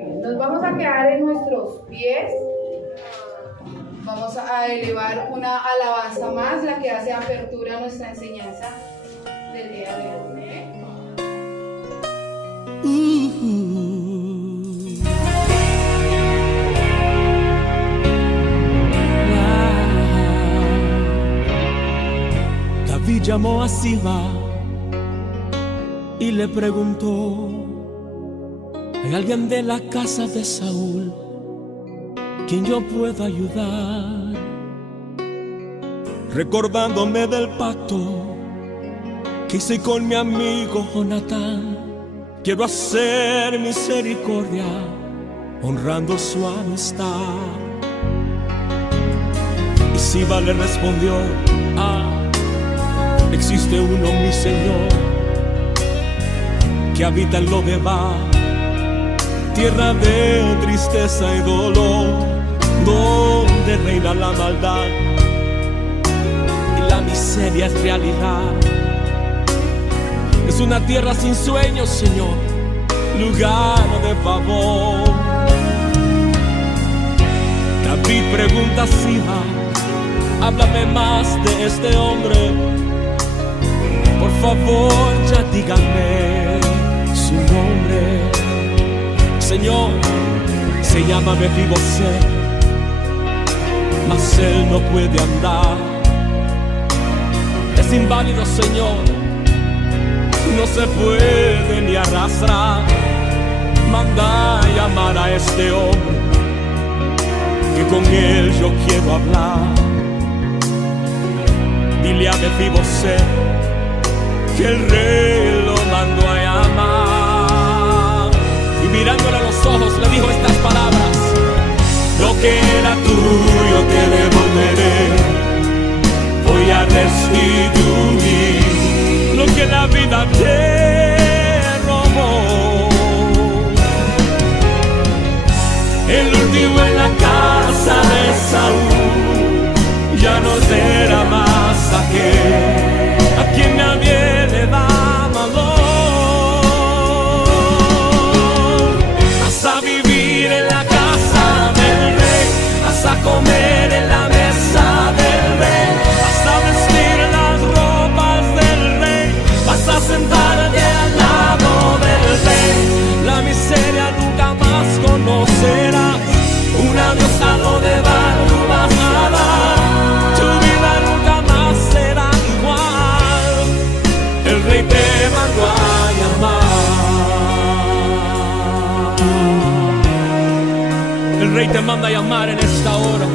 Nos vamos a quedar en nuestros pies. Vamos a elevar una alabanza más, la que hace apertura a nuestra enseñanza del día de hoy. David llamó a Siba y le preguntó: ¿hay alguien de la casa de Saúl quien yo pueda ayudar? Recordándome del pacto que hice con mi amigo Jonatán, quiero hacer misericordia honrando su amistad. Y Siba le respondió: existe uno, mi Señor, que habita en Lodebar, tierra de tristeza y dolor, donde reina la maldad y la miseria es realidad. Es una tierra sin sueños, Señor, lugar de favor. David pregunta a Siba: háblame más de este hombre, por favor, ya díganme su nombre. Señor, se llama Mefiboseth, mas él no puede andar. Es inválido, Señor, no se puede ni arrastrar. Manda a llamar a este hombre, que con él yo quiero hablar. Dile a Mefiboseth que el rey lo mandó a llamar. Y mirándole a los ojos le dijo estas palabras: lo que era tuyo te devolveré, voy a restituir lo que la vida te robó. El último en la casa de Saúl ya no será más aquel a quien nadie le da valor. Vas a vivir en la casa del rey, vas a comer en la mesa del rey, vas a vestir las ropas del rey, vas a sentarte al lado del rey. La miseria nunca más conocerás, un adiós a lo de bar tú vas a dar. Tu vida nunca más será igual, el rey te mandó a llamar. El rey te manda a llamar en esta hora.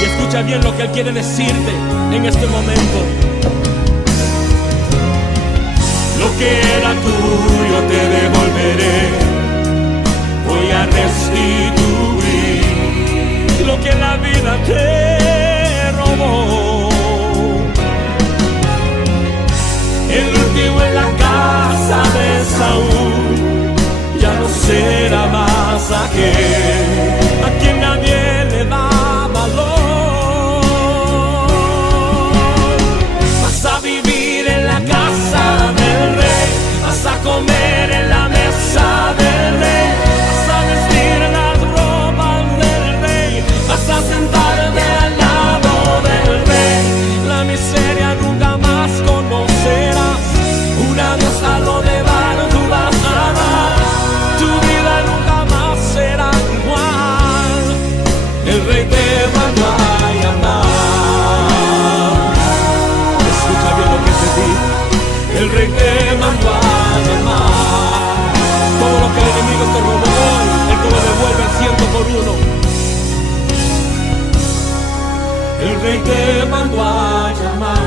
Y escucha bien lo que él quiere decirte en este momento. Lo que era tuyo te devolveré, voy a restituir lo que la vida te robó. El último en la casa de Saúl ya no será más aquel a quien nadie le da valor. Vas a vivir en la casa del rey, vas a comer en la mesa del rey, vas a vestir las ropas del rey, vas a sentarte al lado del rey. La miseria nunca más conocerás, un adiós a lo de bar tú vas a dar. Tu vida nunca más será igual, el rey te mandó a llamar. Escucha bien lo que te digo, el rey te mandó a llamar. Todo lo que el enemigo te robó hoy, él te lo devuelve al 100 por 1. El rey te mandó a llamar.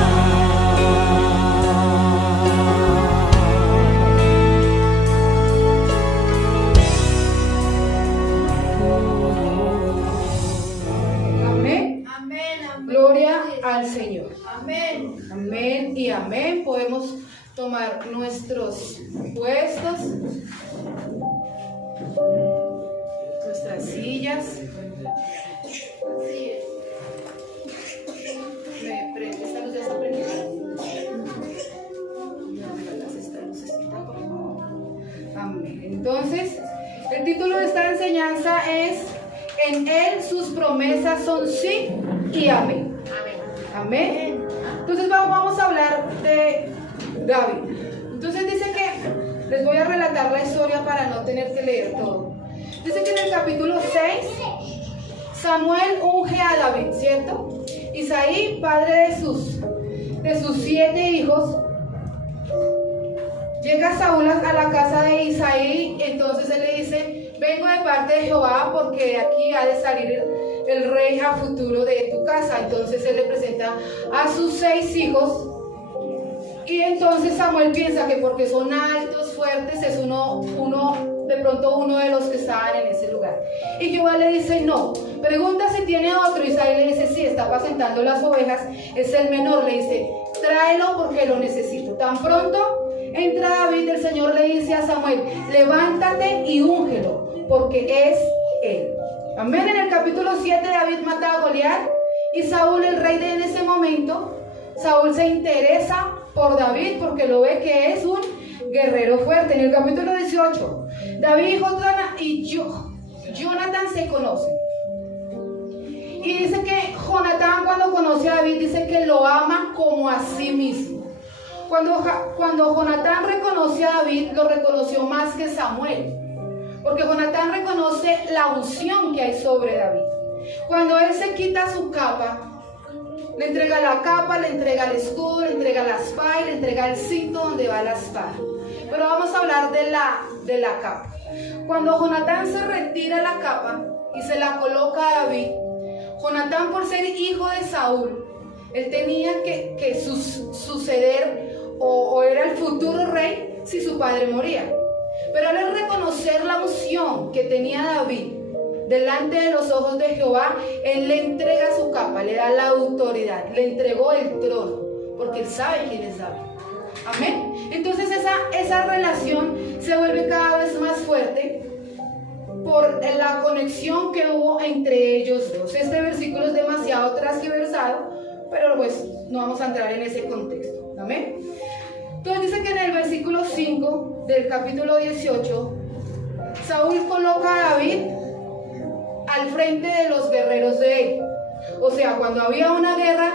Gloria al Señor. Amén. Amén y amén. Podemos tomar nuestros puestos, nuestras sillas. ¿Esta luz ya está prendida? ¿Me regalas esta lucecita, por favor? Amén. Entonces, el título título de esta enseñanza es: en Él sus promesas son sí y amén. Amén. Entonces vamos a hablar de David. Entonces dice que, les voy a relatar la historia para no tener que leer todo. Dice que en el capítulo 6, Samuel unge a David, ¿cierto? Isaí, padre de sus 7 hijos, llega Saúl a la casa de Isaí. Entonces él le dice: vengo de parte de Jehová porque de aquí ha de salir el rey a futuro de tu casa. Entonces él le presenta a sus 6 hijos. Y entonces Samuel piensa que porque son altos, fuertes, es de pronto uno de los que estaban en ese lugar. Y Jehová le dice: no. Pregunta si tiene otro. Isaí le dice: sí, está apacentando las ovejas, es el menor. Le dice: tráelo porque lo necesito. Tan pronto entra David, el Señor le dice a Samuel: levántate y úngelo, porque es él. Amén. En el capítulo 7 David mata a Goliat, y Saúl, el rey de en ese momento, Saúl se interesa por David porque lo ve que es un guerrero fuerte. En el capítulo 18, David y Jonathan se conocen. Y dice que Jonatán, cuando conoce a David, dice que lo ama como a sí mismo. Cuando Jonatán reconoce a David, lo reconoció más que Samuel, porque Jonatán reconoce la unción que hay sobre David. Cuando él se quita su capa, le entrega la capa, le entrega el escudo, le entrega la espada y le entrega el cinto donde va la espada. Pero vamos a hablar de la capa. Cuando Jonatán se retira la capa y se la coloca a David, Jonatán, por ser hijo de Saúl, él tenía que suceder o era el futuro rey si su padre moría. Pero al reconocer la unción que tenía David delante de los ojos de Jehová, él le entrega su capa, le da la autoridad, le entregó el trono, porque él sabe quién es David. Amén. Entonces esa relación se vuelve cada vez más fuerte por la conexión que hubo entre ellos dos. Este versículo es demasiado transversado, pero pues no vamos a entrar en ese contexto. Amén. Entonces dice que en el versículo 5 del capítulo 18, Saúl coloca a David al frente de los guerreros de él. O sea, cuando había una guerra,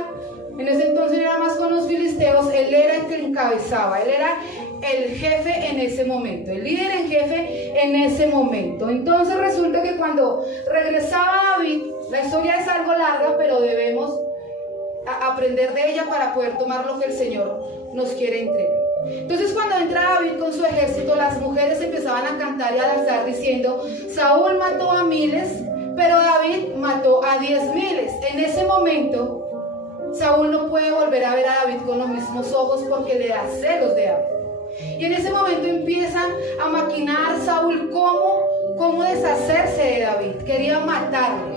en ese entonces era más con los filisteos, él era el que encabezaba, él era el jefe en ese momento, el líder en jefe en ese momento. Entonces resulta que cuando regresaba David, la historia es algo larga, pero debemos aprender de ella para poder tomar lo que el Señor nos quiere entregar. Entonces cuando entra David con su ejército, las mujeres empezaban a cantar y a danzar diciendo: Saúl mató a miles, pero David mató a 10,000. En ese momento Saúl no puede volver a ver a David con los mismos ojos porque le da celos de David. Y en ese momento empieza a maquinar Saúl cómo deshacerse de David. Quería matarlo.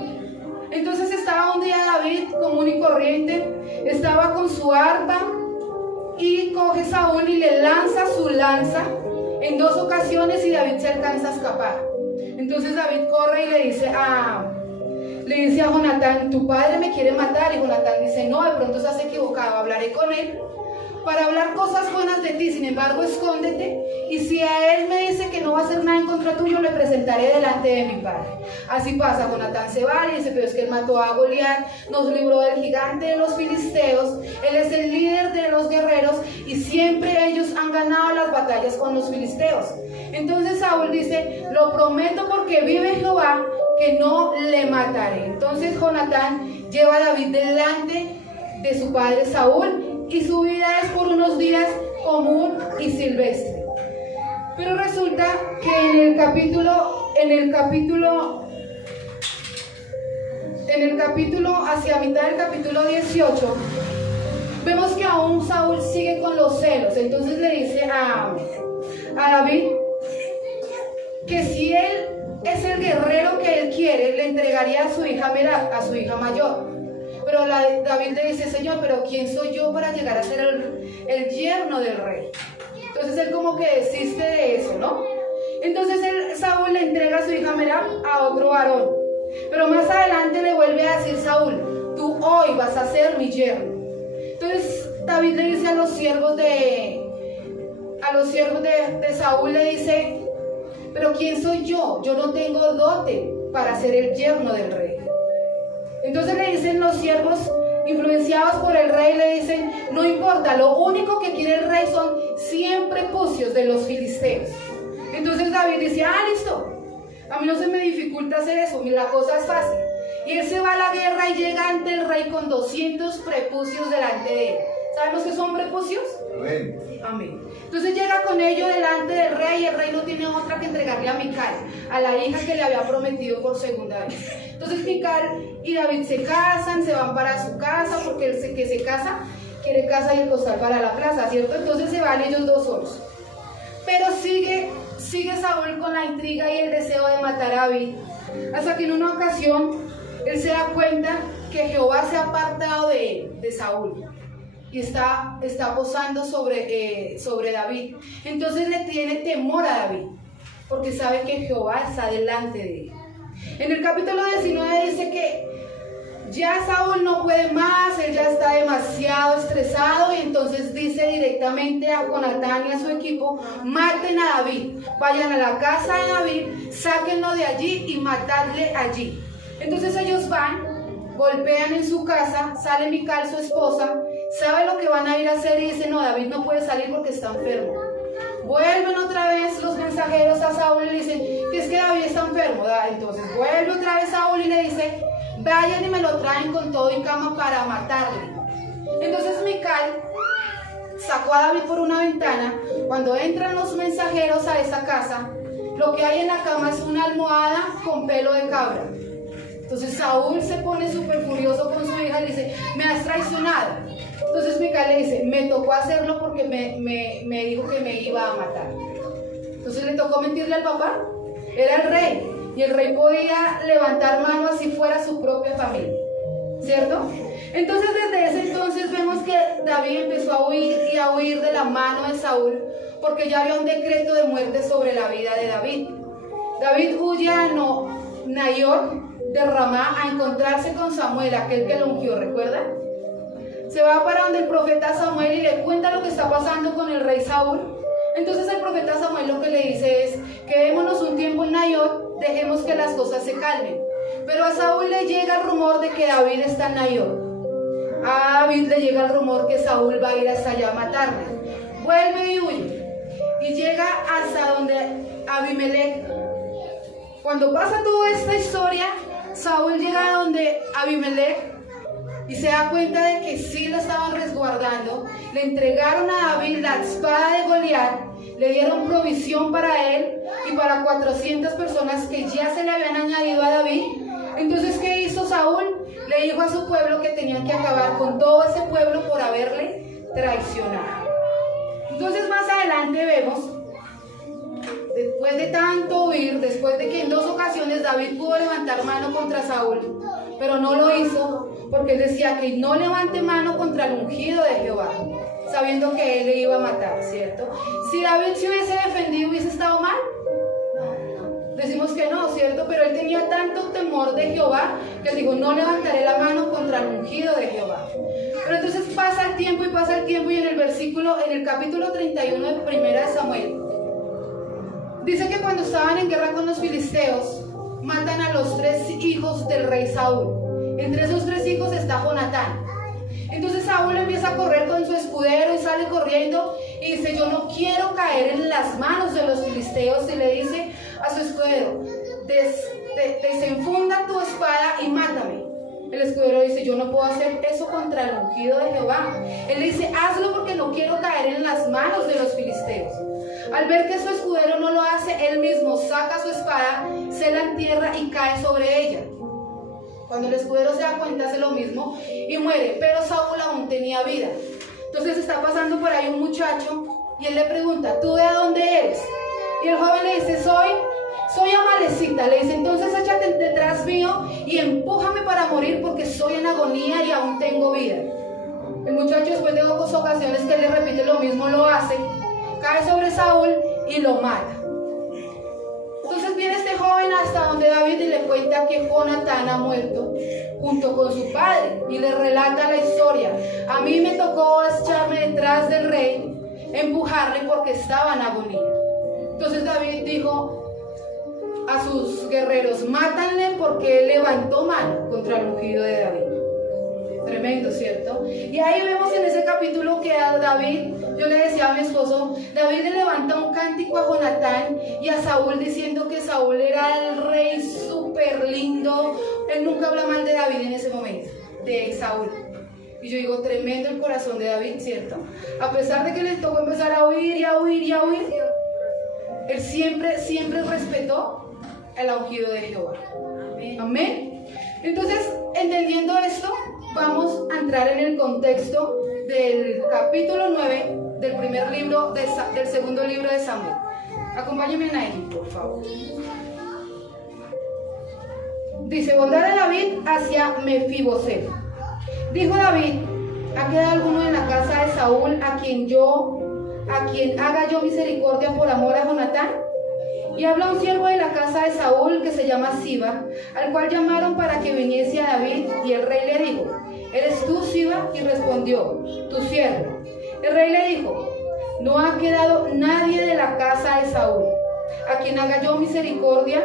Entonces estaba un día David común y corriente, estaba con su arpa, y coge Saúl y le lanza su lanza en 2 ocasiones y David se alcanza a escapar. Entonces David corre y le dice a Jonatán: tu padre me quiere matar. Y Jonatán dice: no, de pronto estás equivocado, hablaré con él para hablar cosas buenas de ti, sin embargo escóndete, y si a él me dice que no va a hacer nada en contra tuyo, le presentaré delante de mi padre. Así pasa, Jonatán se va y dice: pero es que él mató a Goliat, nos libró del gigante de los filisteos, él es el líder de los guerreros y siempre ellos han ganado las batallas con los filisteos. Entonces Saúl dice: lo prometo porque vive Jehová que no le mataré. Entonces Jonatán lleva a David delante de su padre Saúl, y su vida es por unos días común y silvestre. Pero resulta que en el capítulo, hacia mitad del capítulo 18, vemos que aún Saúl sigue con los celos. Entonces le dice a David que si él es el guerrero que él quiere, le entregaría a su hija Merab, a su hija mayor. Pero David le dice: Señor, pero ¿quién soy yo para llegar a ser el yerno del rey? Entonces él como que desiste de eso, ¿no? Entonces Saúl le entrega a su hija Merab a otro varón. Pero más adelante le vuelve a decir Saúl: tú hoy vas a ser mi yerno. Entonces David le dice a los siervos de Saúl, le dice: pero ¿quién soy yo? Yo no tengo dote para ser el yerno del rey. Entonces le dicen los siervos, influenciados por el rey, le dicen, no importa, lo único que quiere el rey son 100 prepucios de los filisteos. Entonces David dice, listo, a mí no se me dificulta hacer eso, la cosa es fácil. Y él se va a la guerra y llega ante el rey con 200 prepucios delante de él. ¿Sabemos qué son prepucios? Amén. Amén. Entonces llega con ello delante del rey y el rey no tiene otra que entregarle a Mical, a la hija que le había prometido por segunda vez. Entonces Mical y David se casan, se van para su casa, porque el que se casa quiere casa y el costal para la plaza, ¿cierto? Entonces se van ellos dos solos. Pero sigue Saúl con la intriga y el deseo de matar a David, hasta que en una ocasión él se da cuenta que Jehová se ha apartado de Saúl y está posando sobre David. Entonces le tiene temor a David, porque sabe que Jehová está delante de él. En el capítulo 19 dice que ya Saúl no puede más, él ya está demasiado estresado, y entonces dice directamente a Jonatán y a su equipo, maten a David, vayan a la casa de David, sáquenlo de allí y matadle allí. Entonces ellos van, golpean en su casa, sale Mical, su esposa, sabe lo que van a ir a hacer y dice, no, David no puede salir porque está enfermo. Vuelven otra vez los mensajeros a Saúl y le dicen que es que David está enfermo. Entonces vuelve otra vez Saúl y le dice, vayan y me lo traen con todo y cama para matarle. Entonces Mical sacó a David por una ventana. Cuando entran los mensajeros a esa casa, lo que hay en la cama es una almohada con pelo de cabra. Entonces Saúl se pone súper furioso con su hija y le dice, me has traicionado. Entonces Mical le dice, me tocó hacerlo porque me dijo que me iba a matar. Entonces le tocó mentirle al papá. Era el rey, y el rey podía levantar mano así fuera su propia familia, ¿cierto? Entonces desde ese entonces vemos que David empezó a huir y a huir de la mano de Saúl, porque ya había un decreto de muerte sobre la vida de David. David huye a Naiot de Ramá a encontrarse con Samuel, aquel que lo ungió, ¿recuerda? Se va para donde el profeta Samuel y le cuenta lo que está pasando con el rey Saúl. Entonces el profeta Samuel lo que le dice es, quedémonos un tiempo en Naiot, dejemos que las cosas se calmen. Pero a Saúl le llega el rumor de que David está en Naiot. A David le llega el rumor que Saúl va a ir hasta allá a matarle. Vuelve y huye. Y llega hasta donde Abimelech. Cuando pasa toda esta historia, Saúl llega a donde Abimelech y se da cuenta de que sí lo estaban resguardando. Le entregaron a David la espada de Goliat, le dieron provisión para él y para 400 personas que ya se le habían añadido a David. Entonces, ¿qué hizo Saúl? Le dijo a su pueblo que tenían que acabar con todo ese pueblo por haberle traicionado. Entonces más adelante vemos, después de tanto huir, después de que en 2 ocasiones David pudo levantar mano contra Saúl, pero no lo hizo, porque él decía que no levante mano contra el ungido de Jehová, sabiendo que él le iba a matar, ¿cierto? Si David se hubiese defendido, ¿hubiese estado mal? Decimos que no, ¿cierto? Pero él tenía tanto temor de Jehová que él dijo, no levantaré la mano contra el ungido de Jehová. Pero entonces pasa el tiempo y en el capítulo 31 de 1 de Samuel, dice que cuando estaban en guerra con los filisteos, matan a los 3 hijos del rey Saúl. Entre esos 3 hijos está Jonatán. Entonces Saúl empieza a correr con su escudero y sale corriendo y dice, yo no quiero caer en las manos de los filisteos, y le dice a su escudero, desenfunda tu espada y mátame. El escudero dice, yo no puedo hacer eso contra el ungido de Jehová. Él le dice, hazlo porque no quiero caer en las manos de los filisteos. Al ver que su escudero no lo hace, él mismo saca su espada, se la entierra y cae sobre ella. Cuando el escudero se da cuenta, hace lo mismo y muere, pero Saúl aún tenía vida. Entonces está pasando por ahí un muchacho y él le pregunta, ¿tú de dónde eres? Y el joven le dice, soy amalecita. Le dice, entonces échate detrás mío y empújame para morir porque soy en agonía y aún tengo vida. El muchacho, después de 2 ocasiones que él le repite lo mismo, lo hace, cae sobre Saúl y lo mata. Entonces viene este joven hasta donde David y le cuenta que Jonatán ha muerto junto con su padre y le relata la historia. A mí me tocó echarme detrás del rey, empujarle porque estaba en agonía. Entonces David dijo, a sus guerreros: mátanle porque él levantó mano contra el ungido de David. Tremendo, ¿cierto? Y ahí vemos en ese capítulo que a David, yo le decía a mi esposo, David le levanta un cántico a Jonatán y a Saúl diciendo que Saúl era el rey súper lindo. Él nunca habla mal de David en ese momento, de Saúl. Y yo digo, tremendo el corazón de David, ¿cierto? A pesar de que le tocó empezar a huir y a huir y a huir, él siempre respetó el ungido de Jehová. Amén. Entonces, entendiendo esto, vamos a entrar en el contexto del capítulo 9 del primer libro, del segundo libro de Samuel. Acompáñenme en ahí, por favor. Dice: bondad de David hacia Mefiboset. Dijo David: ¿ha quedado alguno en la casa de Saúl a quien haga yo misericordia por amor a Jonatán? Y habla un siervo de la casa de Saúl que se llama Siba, al cual llamaron para que viniese a David, y el rey le dijo: ¿eres tú, Siba? Y respondió: tu siervo. El rey le dijo: no ha quedado nadie de la casa de Saúl a quien haga yo misericordia.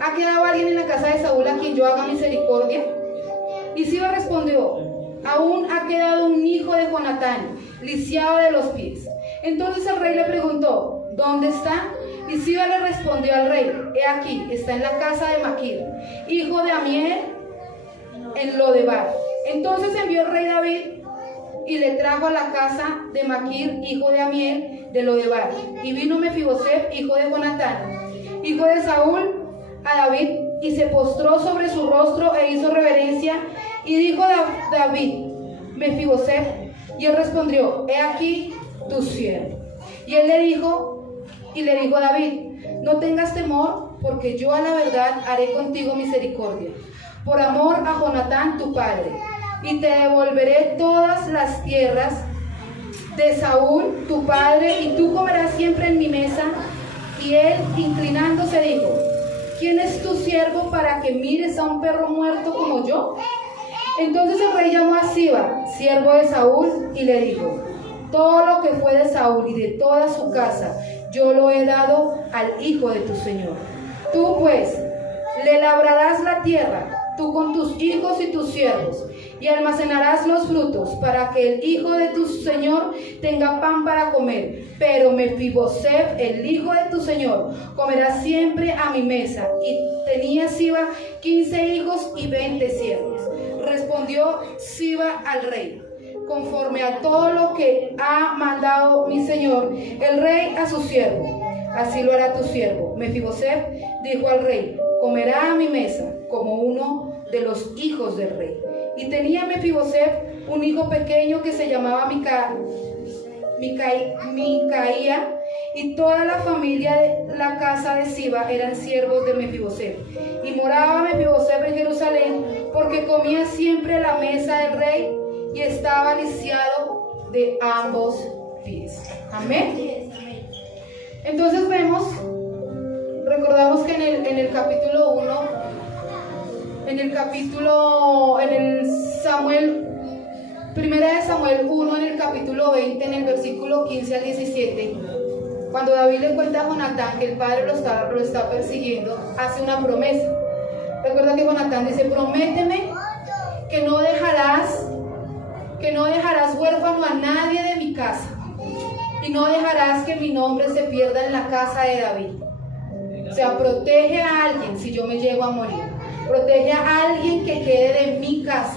¿Ha quedado alguien en la casa de Saúl a quien yo haga misericordia? Y Siba respondió: aún ha quedado un hijo de Jonatán, lisiado de los pies. Entonces el rey le preguntó: ¿dónde está? Y Siba le respondió al rey: he aquí, está en la casa de Maquir, hijo de Amiel, en Lodebar. Entonces envió el rey David y le trajo a la casa de Maquir, hijo de Amiel, de Lodebar. Y vino Mefiboset, hijo de Jonatán, hijo de Saúl, a David, y se postró sobre su rostro e hizo reverencia. Y dijo David: Mefiboset. Y él respondió: he aquí tu siervo. Y él le dijo a David: no tengas temor, porque yo a la verdad haré contigo misericordia, por amor a Jonatán tu padre, y te devolveré todas las tierras de Saúl tu padre, y tú comerás siempre en mi mesa. Y él, inclinándose, dijo: ¿quién es tu siervo para que mires a un perro muerto como yo? Entonces el rey llamó a Siba, siervo de Saúl, y le dijo: todo lo que fue de Saúl y de toda su casa, yo lo he dado al hijo de tu señor. Tú pues le labrarás la tierra, tú con tus hijos y tus siervos, y almacenarás los frutos, para que el hijo de tu señor tenga pan para comer. Pero Mefiboset, el hijo de tu señor, comerá siempre a mi mesa. Y tenía Siba 15 hijos y 20 siervos. Respondió Siba al rey: conforme a todo lo que ha mandado mi señor el rey a su siervo, así lo hará tu siervo. Mefiboset dijo al rey: comerá a mi mesa como uno de los hijos del rey. Y tenía Mefiboset un hijo pequeño que se llamaba Micaía, y toda la familia de la casa de Siba eran siervos de Mefiboset. Y moraba Mefiboset en Jerusalén, porque comía siempre a la mesa del rey, y estaba lisiado de ambos pies. Amén. Entonces recordamos que en el capítulo 1, primera de Samuel 1, en el capítulo 20, en el versículo 15 al 17, cuando David le cuenta a Jonatán que el padre lo está persiguiendo, hace una promesa. Recuerda que Jonatán dice: prométeme que no dejarás huérfano a nadie de mi casa, y no dejarás que mi nombre se pierda en la casa de David. O sea, protege a alguien si yo me llego a morir. Protege a alguien que quede de mi casa.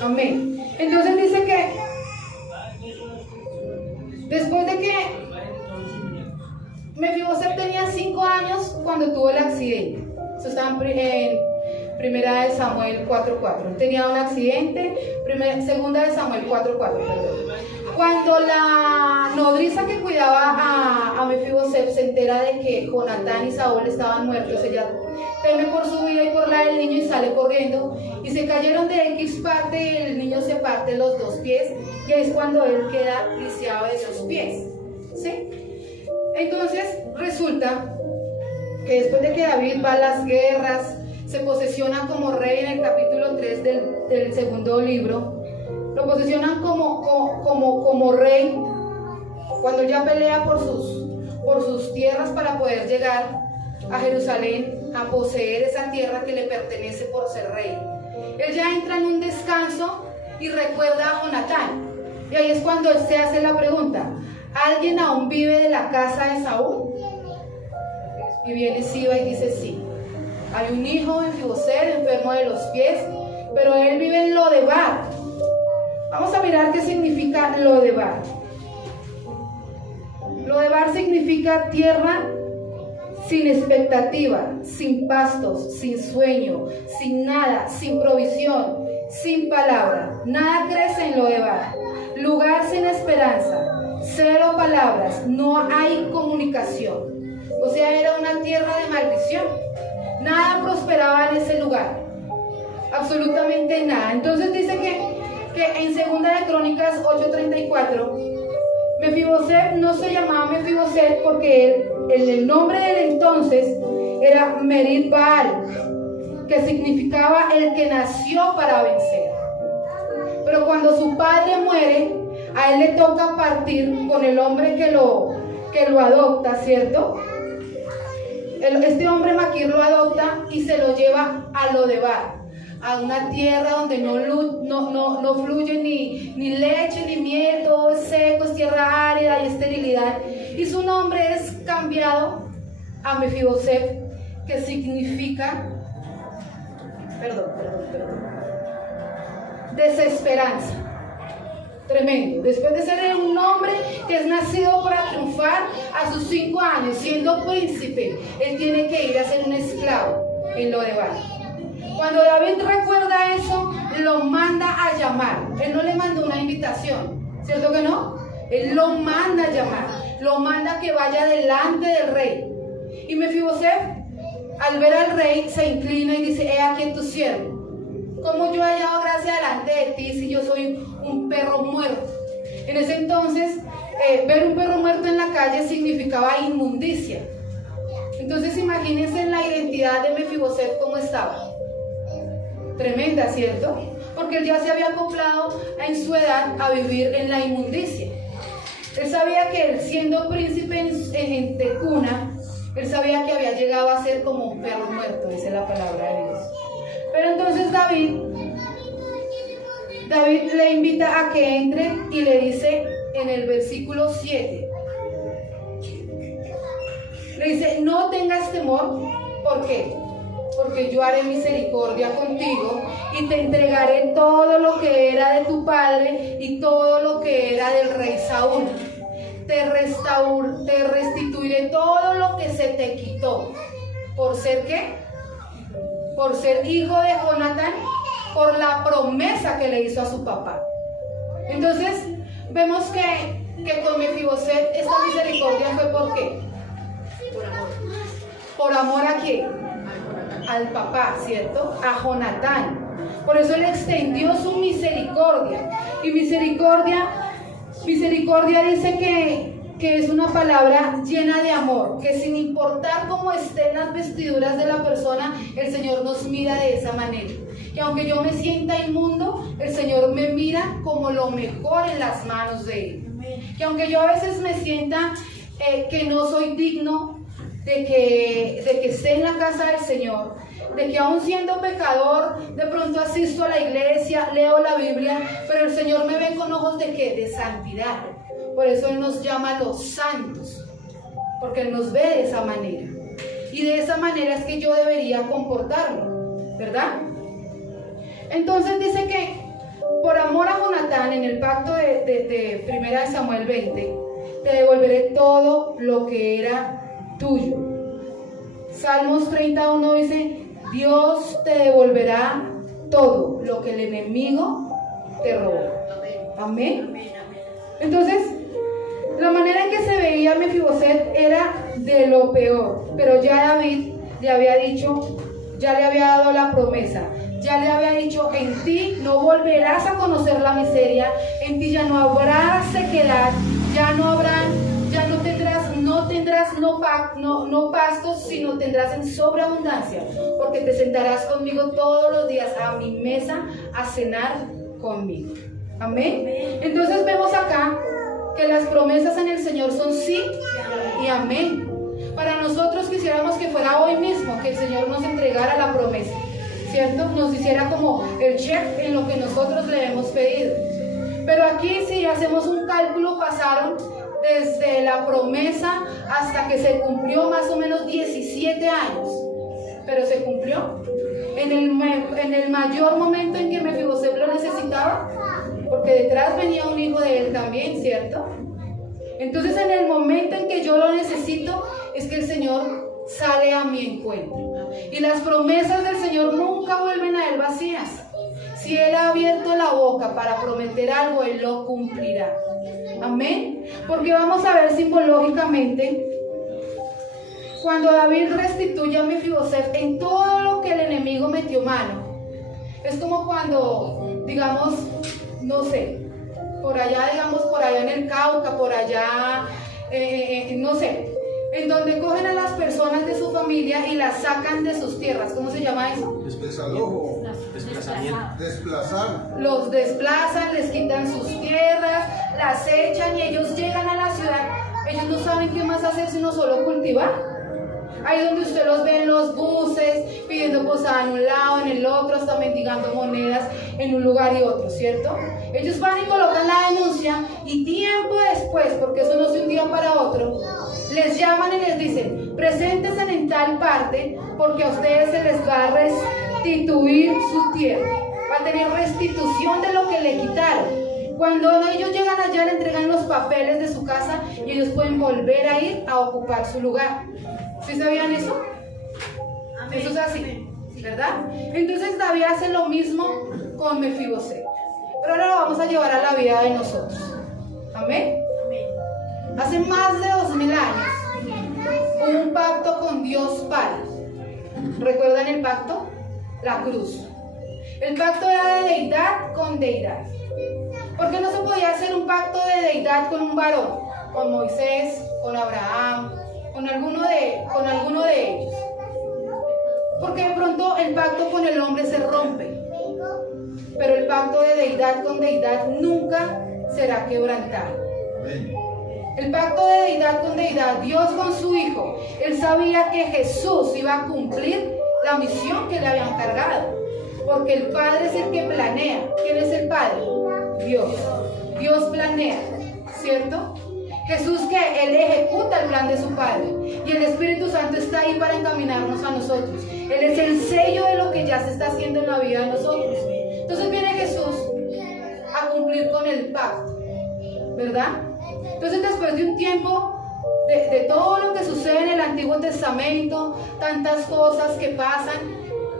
Amén. Entonces dice que después de que Mefiboset tenía 5 años cuando tuvo el accidente. Eso está en primera de Samuel 4:4. Tenía un accidente. Segunda de Samuel 4:4, perdón. Cuando la nodriza que cuidaba a Mefiboset se entera de que Jonatán y Saúl estaban muertos, ella teme por su vida y por la del niño y sale corriendo, y se cayeron de X parte y el niño se parte los 2 pies, y es cuando él queda lisiado de esos pies, ¿sí? Entonces resulta que después de que David va a las guerras, se posesiona como rey en el capítulo 3 del segundo libro. Lo posesionan como rey cuando ya pelea por por sus tierras para poder llegar a Jerusalén, a poseer esa tierra que le pertenece por ser rey. Él ya entra en un descanso y recuerda a Jonatán. Y ahí es cuando él se hace la pregunta: ¿alguien aún vive de la casa de Saúl? Y viene Siba y dice: sí. Hay un hijo, Mefiboset, enfermo de los pies, pero él vive en Lodebar. Vamos a mirar qué significa Lodebar. Lodebar significa tierra sin expectativa, sin pastos, sin sueño, sin nada, sin provisión, sin palabra. Nada crece en Lodebar. Lugar sin esperanza, cero palabras, no hay comunicación. O sea, era una tierra de maldición. Nada prosperaba en ese lugar, absolutamente nada. Entonces dice que en 2 de Crónicas 8:34, Mefiboset no se llamaba Mefiboset porque el nombre del entonces era Merit Baal, que significaba el que nació para vencer. Pero cuando su padre muere, a él le toca partir con el hombre que lo adopta, ¿cierto? Este hombre Maquir lo adopta y se lo lleva a Lodebar, a una tierra donde no fluye ni leche ni miel, todo es seco, es tierra árida y esterilidad. Y su nombre es cambiado a Mefiboset, que significa, desesperanza. Tremendo. Después de ser un hombre que es nacido para triunfar, a sus 5 años, siendo príncipe, él tiene que ir a ser un esclavo en Lodebar. Cuando David recuerda eso, lo manda a llamar. Él no le mandó una invitación, ¿cierto que no? Él lo manda a llamar, lo manda a que vaya delante del rey. Y Mefiboset, al ver al rey, se inclina y dice: he aquí tu siervo. ¿Cómo yo he hallado gracia delante de ti si yo soy un perro muerto? En ese entonces, ver un perro muerto en la calle significaba inmundicia. Entonces imagínense la identidad de Mefiboset cómo estaba. Tremenda, ¿cierto? Porque él ya se había acoplado en su edad a vivir en la inmundicia. Él sabía que él, siendo príncipe en Tecuna, él sabía que había llegado a ser como un perro muerto, dice la palabra de Dios. Pero entonces David le invita a que entre y le dice en el versículo 7, le dice: no tengas temor. ¿Por qué? Porque yo haré misericordia contigo y te entregaré todo lo que era de tu padre y todo lo que era del rey Saúl. Te restituiré todo lo que se te quitó. ¿Por ser qué? Por ser hijo de Jonatán, por la promesa que le hizo a su papá. Entonces, vemos que con Mefiboset esta misericordia fue ¿por qué? Por amor. ¿Por amor a quién? Al papá, ¿cierto? A Jonatán. Por eso él extendió su misericordia. Y misericordia dice que es una palabra llena de amor, que sin importar cómo estén las vestiduras de la persona, el Señor nos mira de esa manera. Que aunque yo me sienta inmundo, el Señor me mira como lo mejor en las manos de Él. Que aunque yo a veces me sienta que no soy digno de que esté en la casa del Señor, de que aún siendo pecador, de pronto asisto a la iglesia, leo la Biblia, pero el Señor me ve con ojos de ¿qué? De santidad. Por eso Él nos llama los santos, porque Él nos ve de esa manera. Y de esa manera es que yo debería comportarme, ¿verdad? Entonces dice que por amor a Jonatán, en el pacto de 1 Samuel 20, te devolveré todo lo que era tuyo. Salmos 31 dice: Dios te devolverá todo lo que el enemigo te robó. Amén. Entonces, la manera en que se veía Mefiboset era de lo peor, pero ya David le había dicho, ya le había dado la promesa, ya le había dicho: en ti no volverás a conocer la miseria, en ti ya no habrá sequedad, no pastos, sino tendrás en sobreabundancia, porque te sentarás conmigo todos los días a mi mesa a cenar conmigo. Amén. Entonces vemos acá que las promesas en el Señor son sí y amén. Para nosotros quisiéramos que fuera hoy mismo que el Señor nos entregara la promesa, ¿cierto? Nos hiciera como el check en lo que nosotros le hemos pedido. Pero aquí, si hacemos un cálculo, pasaron desde la promesa hasta que se cumplió más o menos 17 años. Pero se cumplió en el mayor momento en que Mefiboset lo necesitaba, porque detrás venía un hijo de él también, ¿cierto? Entonces, en el momento en que yo lo necesito, es que el Señor sale a mi encuentro. Y las promesas del Señor nunca vuelven a Él vacías. Si Él ha abierto la boca para prometer algo, Él lo cumplirá. Amén. Porque vamos a ver simbológicamente, cuando David restituye a Mefiboset en todo lo que el enemigo metió mano. Es como cuando, digamos, no sé, por allá en el Cauca, por allá, no sé, en donde cogen a las personas de su familia y las sacan de sus tierras. ¿Cómo se llama eso? Desplazar. Los desplazan, les quitan sus tierras, las echan y ellos llegan a la ciudad. Ellos no saben qué más hacer sino solo cultivar. Ahí donde usted los ve en los buses, pidiendo posada en un lado, en el otro, hasta mendigando monedas en un lugar y otro, ¿cierto? Ellos van y colocan la denuncia y tiempo después, porque eso no es de un día para otro, les llaman y les dicen, preséntense en tal parte porque a ustedes se les va a restituir su tierra. Va a tener restitución de lo que le quitaron. Cuando ellos llegan allá, le entregan los papeles de su casa y ellos pueden volver a ir a ocupar su lugar. ¿Sí sabían eso? Amén. Eso es así, ¿verdad? Entonces David hace lo mismo con Mefiboset. Pero ahora lo vamos a llevar a la vida de nosotros. Amén. Hace más de 2000 años hubo un pacto con Dios Padre. ¿Recuerdan el pacto? La cruz. El pacto era de deidad con deidad. ¿Por qué no se podía hacer un pacto de deidad con un varón? Con Moisés, con Abraham, con alguno de ellos. Porque de pronto el pacto con el hombre se rompe. Pero el pacto de deidad con deidad nunca será quebrantado. El pacto de deidad con deidad, Dios con su Hijo, Él sabía que Jesús iba a cumplir la misión que le habían cargado. Porque el Padre es el que planea. ¿Quién es el Padre? Dios. Dios planea, ¿cierto? Jesús, que Él ejecuta el plan de su Padre. Y el Espíritu Santo está ahí para encaminarnos a nosotros. Él es el sello de lo que ya se está haciendo en la vida de nosotros. Entonces viene Jesús a cumplir con el pacto, ¿verdad? Entonces, después de un tiempo de todo lo que sucede en el Antiguo Testamento, tantas cosas que pasan,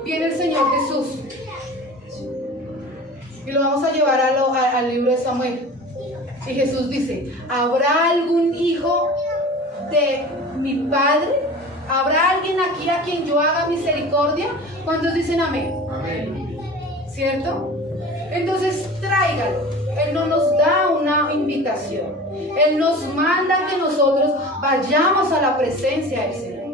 viene el Señor Jesús. Y lo vamos a llevar al libro de Samuel. Y Jesús dice, ¿habrá algún hijo de mi Padre? ¿Habrá alguien aquí a quien yo haga misericordia? ¿Cuántos dicen amén? Amén. ¿Cierto? Entonces tráigalo. Él no nos da una invitación. Él nos manda que nosotros vayamos a la presencia del Señor.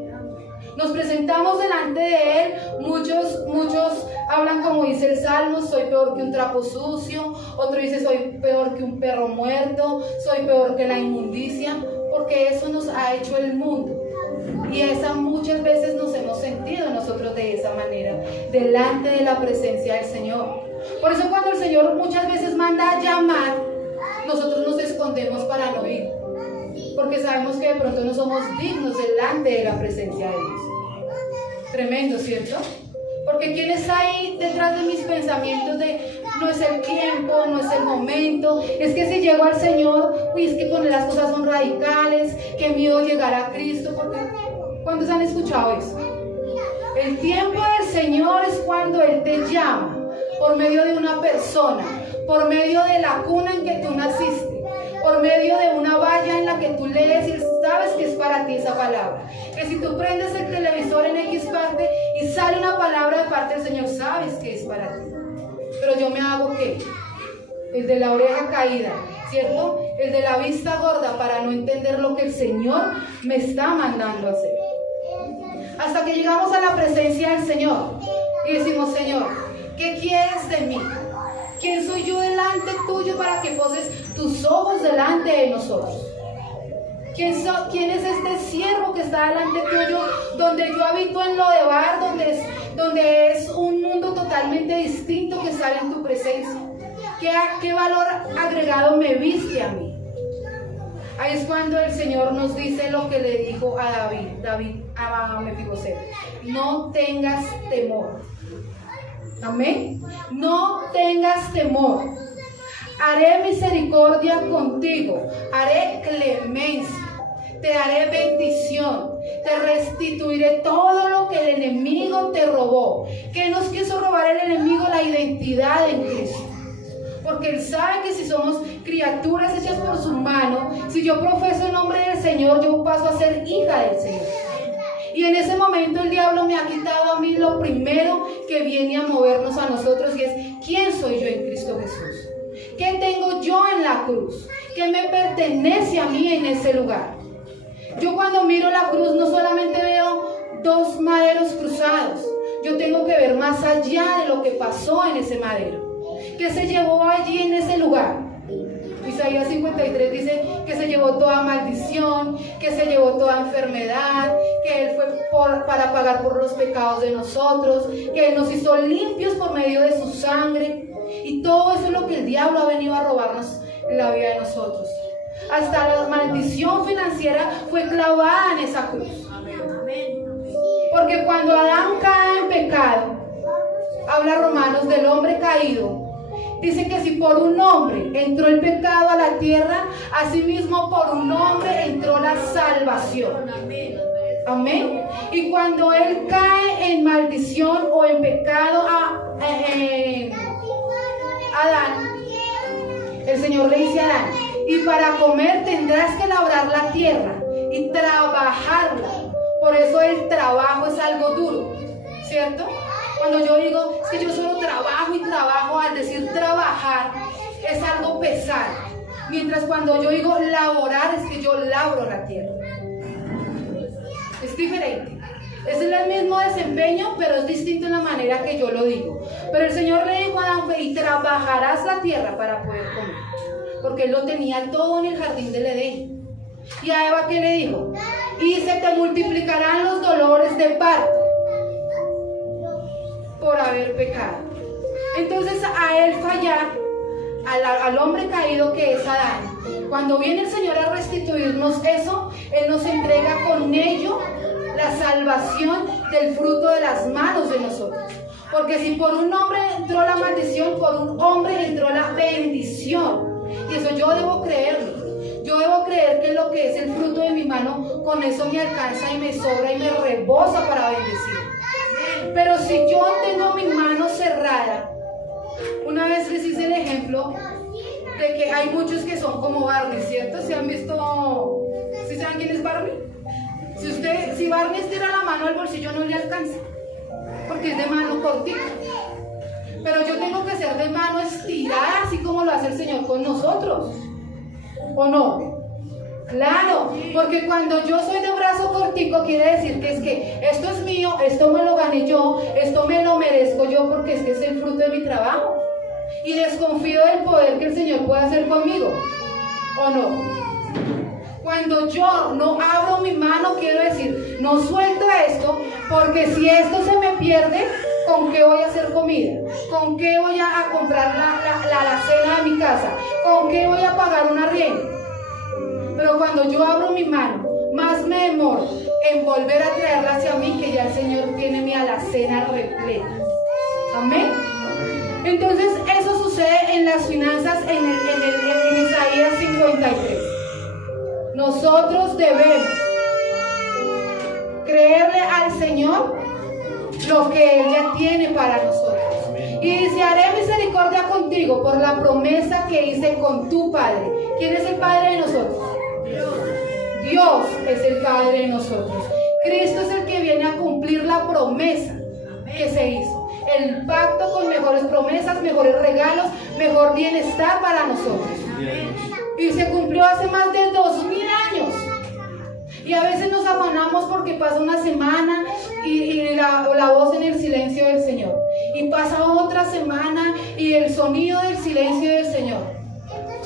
Nos presentamos delante de Él. Muchos hablan como dice el Salmo, soy peor que un trapo sucio. Otro dice, soy peor que un perro muerto. Soy peor que la inmundicia. Porque eso nos ha hecho el mundo. Y esa muchas veces nos hemos sentido nosotros de esa manera, delante de la presencia del Señor. Por eso cuando el Señor muchas veces manda a llamar, nosotros nos escondemos para no ir. Porque sabemos que de pronto no somos dignos delante de la presencia de Dios. Tremendo, ¿cierto? Porque ¿quién está ahí detrás de mis pensamientos de no es el tiempo, no es el momento? Es que si llego al Señor, es que con él las cosas son radicales, que miedo llegar a Cristo. Porque ¿cuántos han escuchado eso? El tiempo del Señor es cuando Él te llama por medio de una persona, por medio de la cuna en que tú naciste, por medio de una valla en la que tú lees y sabes que es para ti esa palabra. Que si tú prendes el televisor en X parte y sale una palabra de parte del Señor, sabes que es para ti. Pero yo me hago ¿qué? El de la oreja caída, ¿cierto? El de la vista gorda para no entender lo que el Señor me está mandando a hacer. Hasta que llegamos a la presencia del Señor y decimos, Señor, ¿qué quieres de mí? ¿Quién soy yo delante tuyo para que poses tus ojos delante de nosotros? ¿Quién es este siervo que está delante tuyo, donde yo habito en Lodebar, donde es un mundo totalmente distinto que sale en tu presencia? ¿Qué valor agregado me viste a mí? Ahí es cuando el Señor nos dice lo que le dijo a David a Mefiboset: no tengas temor. Amén. No tengas temor. Haré misericordia contigo, haré clemencia, te daré bendición, te restituiré todo lo que el enemigo te robó. ¿Qué nos quiso robar el enemigo? La identidad en Cristo. Porque Él sabe que si somos criaturas hechas por su mano, si yo profeso el nombre del Señor, yo paso a ser hija del Señor. Y en ese momento el diablo me ha quitado a mí lo primero que viene a movernos a nosotros, y es: ¿quién soy yo en Cristo Jesús? ¿Qué tengo yo en la cruz? ¿Qué me pertenece a mí en ese lugar? Yo cuando miro la cruz no solamente veo dos maderos cruzados, yo tengo que ver más allá de lo que pasó en ese madero. ¿Qué se llevó allí en ese lugar? Isaías 53 dice que se llevó toda maldición, que se llevó toda enfermedad, que Él fue para pagar por los pecados de nosotros, que Él nos hizo limpios por medio de su sangre. Y todo eso es lo que el diablo ha venido a robarnos en la vida de nosotros. Hasta la maldición financiera fue clavada en esa cruz. Porque cuando Adán cae en pecado, habla Romanos del hombre caído, dice que si por un hombre entró el pecado a la tierra, asimismo por un hombre entró la salvación. Amén. Y cuando él cae en maldición o en pecado Adán, el Señor le dice a Adán: y para comer tendrás que labrar la tierra y trabajarla. Por eso el trabajo es algo duro, ¿cierto? Cuando yo digo es que yo solo trabajo y trabajo, al decir trabajar es algo pesado. Mientras cuando yo digo laborar, es que yo labro la tierra. Es diferente. Es el mismo desempeño, pero es distinto en la manera que yo lo digo. Pero el Señor le dijo a Adán: y trabajarás la tierra para poder comer. Porque Él lo tenía todo en el jardín del Edén. ¿Y a Eva qué le dijo? Y se te multiplicarán los dolores de parto por haber pecado. Entonces a él fallar, al hombre caído que es Adán, cuando viene el Señor a restituirnos eso, Él nos entrega con ello la salvación del fruto de las manos de nosotros. Porque si por un hombre entró la maldición, por un hombre entró la bendición. Y eso yo debo creerlo. Yo debo creer que lo que es el fruto de mi mano, con eso me alcanza y me sobra y me rebosa para bendecir. Pero si yo tengo mi mano cerrada, una vez les hice el ejemplo de que hay muchos que son como Barney, ¿cierto? ¿Se han visto? ¿Sí saben quién es Barney? Si Barney estira la mano al bolsillo no le alcanza, porque es de mano cortita. Pero yo tengo que ser de mano estirada, así como lo hace el Señor con nosotros, ¿o no? Claro, porque cuando yo soy de brazo cortico, quiere decir que es que esto es mío, esto me lo gané yo, esto me lo merezco yo, porque es que es el fruto de mi trabajo. Y desconfío del poder que el Señor puede hacer conmigo, ¿o no? Cuando yo no abro mi mano, quiero decir, no suelto esto, porque si esto se me pierde, ¿con qué voy a hacer comida? ¿Con qué voy a comprar la cena de mi casa? ¿Con qué voy a pagar un arriendo? Pero cuando yo abro mi mano, más me demoro en volver a traerla hacia mí, que ya el Señor tiene mi alacena repleta. Amén. Entonces eso sucede en las finanzas en Isaías 53. Nosotros debemos creerle al Señor lo que Él ya tiene para nosotros. Y dice: haré misericordia contigo por la promesa que hice con tu Padre. ¿Quién es el Padre de nosotros? Dios es el Padre de nosotros. Cristo es el que viene a cumplir la promesa que se hizo. El pacto con mejores promesas, mejores regalos, mejor bienestar para nosotros. Y se cumplió hace más de 2000 años. Y a veces nos afanamos porque pasa una semana y la voz en el silencio del Señor. Y pasa otra semana y el sonido del silencio del Señor.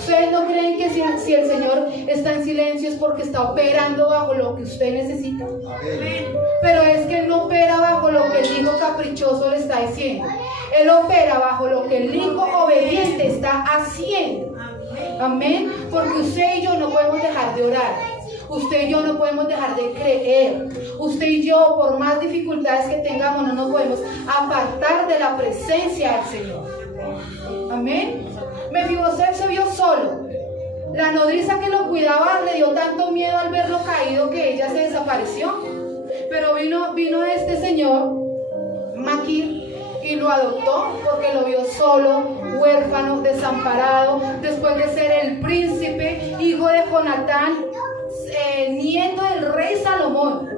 Ustedes no creen que si el Señor está en silencio es porque está operando bajo lo que usted necesita. Amén. Pero es que Él no opera bajo lo que el hijo caprichoso le está diciendo. Él opera bajo lo que el hijo obediente está haciendo. Amén. Porque usted y yo no podemos dejar de orar. Usted y yo no podemos dejar de creer. Usted y yo, por más dificultades que tengamos, no nos podemos apartar de la presencia del Señor. Amén. Mefiboset se vio solo. La nodriza que lo cuidaba le dio tanto miedo al verlo caído que ella se desapareció. Pero vino este señor, Maquir, y lo adoptó porque lo vio solo, huérfano, desamparado, después de ser el príncipe, hijo de Jonatán, nieto del rey Salomón.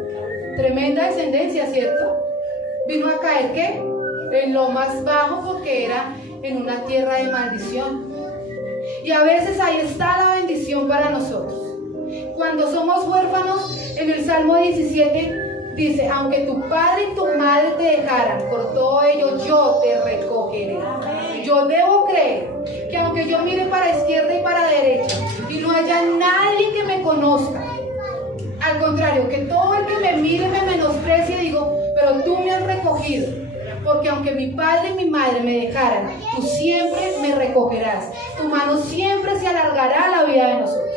Tremenda descendencia, ¿cierto? Vino a caer, ¿qué? En lo más bajo, porque era en una tierra de maldición. Y a veces ahí está la bendición para nosotros. Cuando somos huérfanos, en el Salmo 17 dice: aunque tu padre y tu madre te dejaran, por todo ello yo te recogeré. Yo debo creer que aunque yo mire para izquierda y para derecha y no haya nadie que me conozca, al contrario, que todo el que me mire me menosprecie, digo, pero tú me has recogido. Porque aunque mi padre y mi madre me dejaran, tú siempre me recogerás. Tu mano siempre se alargará a la vida de nosotros.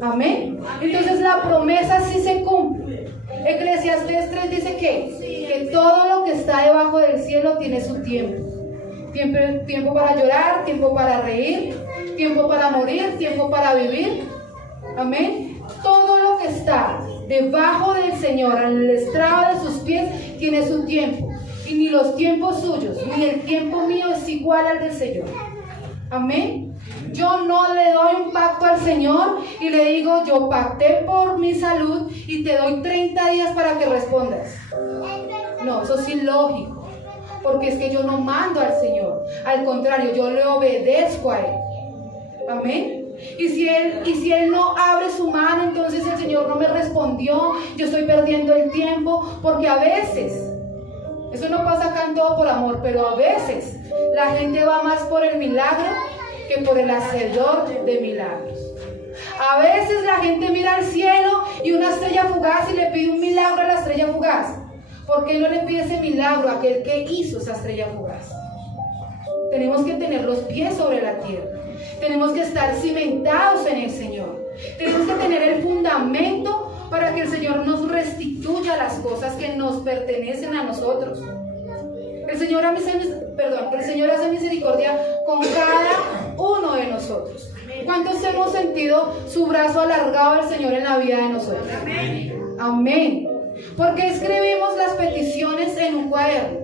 Amén. Entonces la promesa sí se cumple. Eclesiastés 3 dice que todo lo que está debajo del cielo tiene su tiempo. Tiempo para llorar, tiempo para reír, tiempo para morir, tiempo para vivir. Amén. Todo lo que está debajo del Señor, al estrado de sus pies, tiene su tiempo. Y ni los tiempos suyos, ni el tiempo mío es igual al del Señor. Amén. Yo no le doy un pacto al Señor y le digo, yo pacté por mi salud y te doy 30 días para que respondas. No, eso es ilógico. Porque es que yo no mando al Señor. Al contrario, yo le obedezco a Él. Amén. Y si él no abre su mano, entonces el Señor no me respondió. Yo estoy perdiendo el tiempo. Porque a veces, eso no pasa acá en Todo por Amor, pero a veces la gente va más por el milagro que por el hacedor de milagros. A veces la gente mira al cielo y una estrella fugaz y le pide un milagro a la estrella fugaz. ¿Por qué no le pide ese milagro a aquel que hizo esa estrella fugaz? Tenemos que tener los pies sobre la tierra. Tenemos que estar cimentados en el Señor. Tenemos que tener el fundamento para que el Señor nos restituya las cosas que nos pertenecen a nosotros. El Señor hace misericordia con cada uno de nosotros. ¿Cuántos hemos sentido su brazo alargado del Señor en la vida de nosotros? Amén. ¿Por qué escribimos las peticiones en un cuaderno?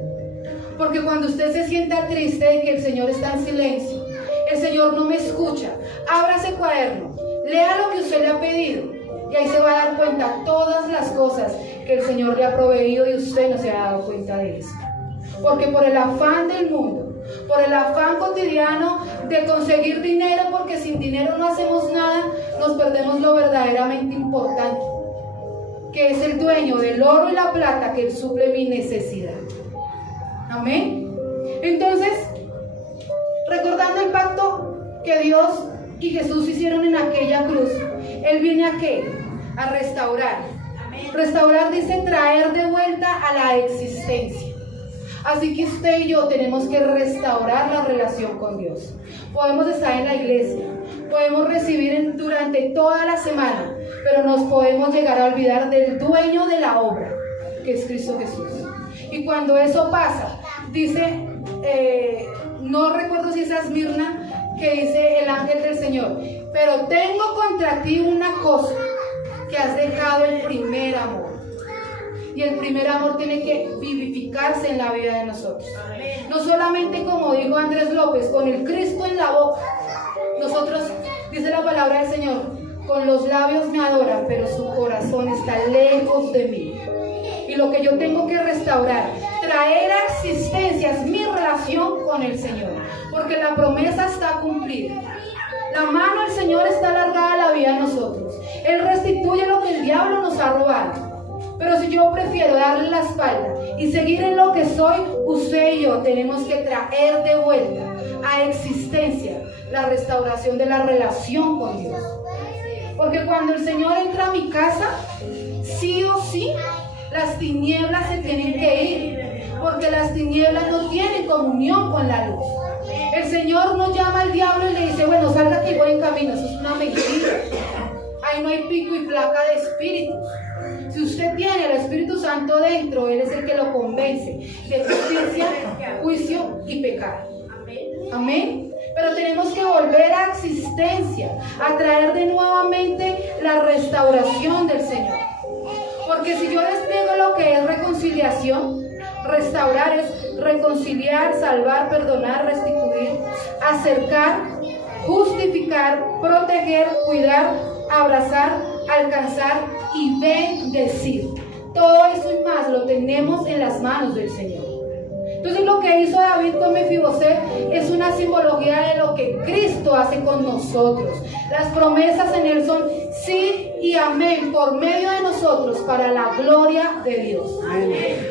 Porque cuando usted se sienta triste de que el Señor está en silencio, el Señor no me escucha, abra ese cuaderno, lea lo que usted le ha pedido y ahí se va a dar cuenta todas las cosas que el Señor le ha proveído y usted no se ha dado cuenta de eso. Porque por el afán del mundo, por el afán cotidiano de conseguir dinero, porque sin dinero no hacemos nada, nos perdemos lo verdaderamente importante, que es el dueño del oro y la plata, que Él suple mi necesidad. Amén. Entonces, recordando el pacto que Dios y Jesús hicieron en aquella cruz, Él viene a ¿qué? A restaurar. Restaurar dice traer de vuelta a la existencia. Así que usted y yo tenemos que restaurar la relación con Dios. Podemos estar en la iglesia, podemos recibir durante toda la semana, pero nos podemos llegar a olvidar del dueño de la obra, que es Cristo Jesús. Y cuando eso pasa, dice, no recuerdo si es Esmirna, que dice el ángel del Señor, pero tengo contra ti una cosa, que has dejado el primer amor. Y el primer amor tiene que vivificarse en la vida de nosotros. No solamente, como dijo Andrés López, con el Cristo en la boca. Nosotros, dice la palabra del Señor, con los labios me adoran, pero su corazón está lejos de mí. Y lo que yo tengo que restaurar, traer a existencia es mi relación con el Señor. Porque la promesa está cumplida. La mano del Señor está alargada a la vida de nosotros. Él restituye lo que el diablo nos ha robado. Pero si yo prefiero darle la espalda y seguir en lo que soy, usted y yo tenemos que traer de vuelta a existencia la restauración de la relación con Dios. Porque cuando el Señor entra a mi casa, sí o sí, las tinieblas se tienen que ir. Porque las tinieblas no tienen comunión con la luz. El Señor no llama al diablo y le dice, bueno, salga que voy en camino. Eso es una mentira. Ahí no hay pico y placa de espíritus. Si usted tiene el Espíritu Santo dentro, Él es el que lo convence de justicia, juicio y pecado. Amén. Pero tenemos que volver a existencia, a traer de nuevamente la restauración del Señor. Porque si yo despliego lo que es reconciliación, restaurar es reconciliar, salvar, perdonar, restituir, acercar, justificar, proteger, cuidar, abrazar, alcanzar y bendecir. Todo eso y más lo tenemos en las manos del Señor. Entonces lo que hizo David con Mefiboset es una simbología de lo que Cristo hace con nosotros. Las promesas en Él son sí y amén por medio de nosotros para la gloria de Dios.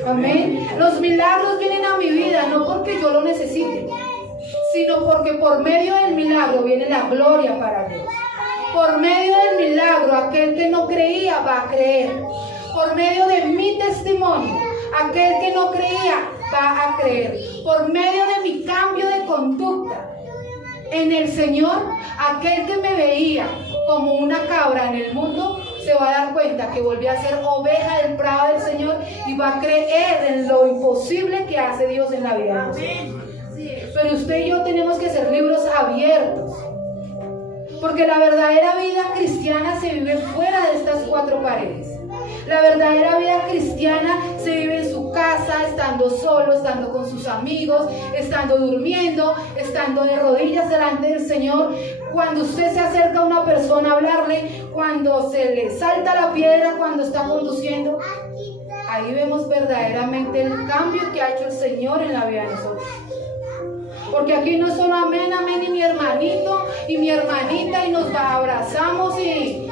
Amén. Los milagros vienen a mi vida no porque yo lo necesite, sino porque por medio del milagro viene la gloria para Dios. Por medio del milagro aquel que no creía va a creer. Por medio de mi testimonio aquel que no creía va a creer. Por medio de mi cambio de conducta en el Señor, aquel que me veía como una cabra en el mundo se va a dar cuenta que volví a ser oveja del prado del Señor y va a creer en lo imposible que hace Dios en la vida de nosotros. Pero usted y yo tenemos que ser libros abiertos, porque la verdadera vida cristiana se vive fuera de estas cuatro paredes. La verdadera vida cristiana se vive en su casa, estando solo, estando con sus amigos, estando durmiendo, estando de rodillas delante del Señor. Cuando usted se acerca a una persona a hablarle, cuando se le salta la piedra, cuando está conduciendo, ahí vemos verdaderamente el cambio que ha hecho el Señor en la vida de nosotros. Porque aquí no es solo amén, amén, y mi hermanito y mi hermanita, y nos abrazamos y